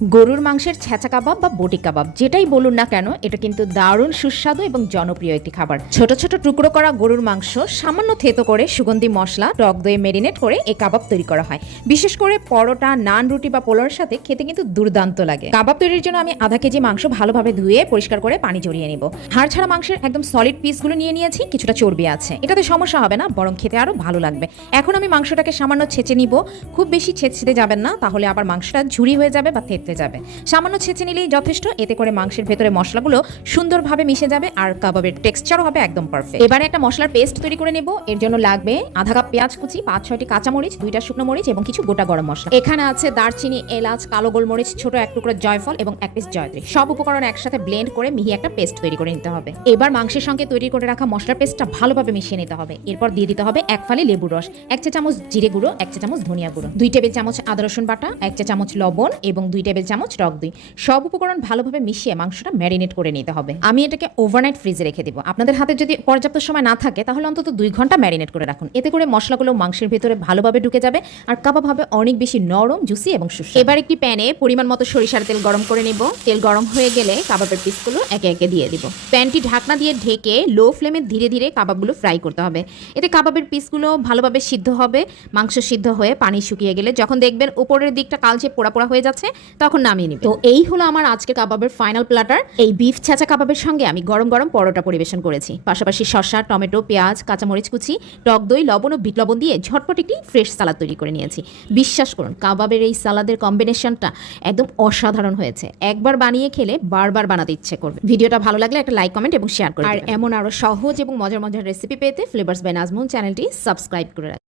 গরুর মাংসের ছেঁচা কাবাব বা বটি কাবাব যেটাই বলুন না কেন, এটা কিন্তু দারুণ সুস্বাদু এবং জনপ্রিয় একটি খাবার। ছোট ছোট টুকরো করা গরুর মাংস সামান্য থেতো করে সুগন্ধি মশলা, টক দই মেরিনেট করে এই কাবাব তৈরি করা হয়। বিশেষ করে পরোটা, নান, রুটি বা পোলাওর সাথে খেতে কিন্তু দুর্দান্ত লাগে। কাবাব তৈরির জন্য আমি আধা কেজি মাংস ভালোভাবে ধুয়ে পরিষ্কার করে পানি ঝরিয়ে নিব। হাড় ছাড়া মাংসের একদম সলিড পিসগুলো নিয়ে নিয়েছি, কিছুটা চর্বি আছে, এটাতে সমস্যা হবে না, বরং খেতে আরো ভালো লাগবে। এখন আমি মাংসটাকে সামান্য ছেঁচে নিব। খুব বেশি ছেঁচতে যাবেন না, তাহলে আবার মাংসটা ঝুরি হয়ে যাবে বা থেতলে যাবে। সামান্য ছেঁচে নিলেই যথেষ্ট, এতে করে মাংসের ভেতরে মশলাগুলো সুন্দরভাবে মিশে যাবে আর কাবাবের টেক্সচারও হবে একদম পারফেক্ট। এবারে একটা মশলার পেস্ট তৈরি করে নেব। এর জন্য লাগবে আধা কাপ পেঁয়াজ কুচি, 5-6টি কাঁচামরিচ, 2টা শুকনো মরিচ এবং কিছু গোটা গরম মশলা। এখানে আছে দারচিনি, এলাচ, কালো গোলমরিচ, ছোট এক টুকরো জয়ফল এবং 1 পিস জয়ত্রী। সব উপকরণ একসাথে ব্লেন্ড করে মিহি একটা পেস্ট তৈরি করে নিতে হবে। এবার মাংসের সঙ্গে তৈরি করে রাখা মশলার পেস্টটা ভালোভাবে মিশিয়ে নিতে হবে। এরপর দিয়ে দিতে হবে 1 ফালি লেবুর রস, 1 চা চামচ জিরে গুঁড়ো, 1 চা চামচ ধনিয়া গুঁড়ো, 2 টেবিল চামচ আদা রসুন বাটা, 1 চা চামচ লবণ এবং 2 টেবিল চামচ টক দই। সব উপকরণ ভালোভাবে মিশিয়ে মাংসটা ম্যারিনেট করে নিতে হবে। আমি এটাকে ওভারনাইট ফ্রিজে রেখে দিব। আপনাদের হাতে যদি পর্যাপ্ত সময় না থাকে তাহলে অন্তত 2 ঘন্টা ম্যারিনেট করে রাখুন। এতে করে মশলাগুলো মাংসের ভেতরে ভালোভাবে ঢুকে যাবে আর কাবাব হবে অনেক বেশি নরম, জুসি এবং সুস্বাদু। এবার একটি প্যানে পরিমাণ মতো সরিষার তেল গরম করে নিব। তেল গরম হয়ে গেলে কাবাবের পিসগুলো একে একে দিয়ে দিব। প্যানটি ঢাকনা দিয়ে ঢেকে লো ফ্লেমে ধীরে ধীরে কাবাবগুলো ফ্রাই করতে হবে। এতে কাবাবের পিসগুলো ভালোভাবে সিদ্ধ হবে। মাংস সিদ্ধ হয়ে পানি শুকিয়ে গেলে যখন দেখবেন উপরের দিকটা কালচে পোড়া পোড়া হয়ে যাচ্ছে, তখন নামিয়ে নিবেন। তো এই হলো আমার আজকে কাবাবের ফাইনাল প্ল্যাটার। এই বিফ ছেঁচা কাবাবের সঙ্গে আমি গরম গরম পরোটা পরিবেশন করেছি। পাশাপাশি শসা, টমেটো, পেঁয়াজ, কাঁচামরিচ কুচি, টক দই, লবণ ও বিট লবণ দিয়ে ঝটপট একটি ফ্রেশ সালাদ তৈরি করে নিয়েছি। বিশ্বাস করুন, কাবাবের এই সালাদের কম্বিনেশনটা একদম অসাধারণ হয়েছে। একবার বানিয়ে খেলে বারবার বানাতে ইচ্ছে করবে। ভিডিওটা ভালো লাগলে একটা লাইক, কমেন্ট এবং শেয়ার করুন। আর এমন আরো সহজ এবং মজার মজার রেসিপি পেতে ফ্লেভারস বাই নাজমুন চ্যানেলটি সাবস্ক্রাইব করে রাখুন।